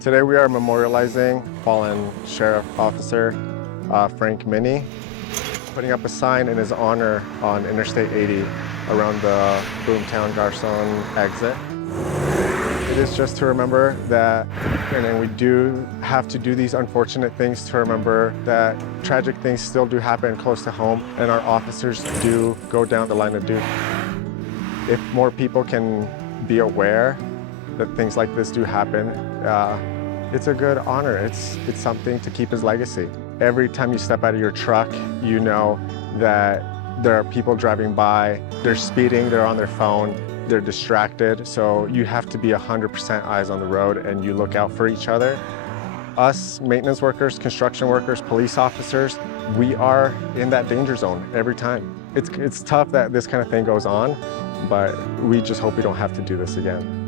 Today we are memorializing fallen Sheriff Officer Frank Minnie, putting up a sign in his honor on Interstate 80 around the Boomtown Garcon exit. It is just to remember that, and then we do have to do these unfortunate things to remember that tragic things still do happen close to home, and our officers do go down the line of duty. If more people can be aware that things like this do happen, it's a good honor. It's something to keep his legacy. Every time you step out of your truck, you know that there are people driving by, they're speeding, they're on their phone, they're distracted. So you have to be 100% eyes on the road and you look out for each other. Us maintenance workers, construction workers, police officers, we are in that danger zone every time. It's tough that this kind of thing goes on, but we just hope we don't have to do this again.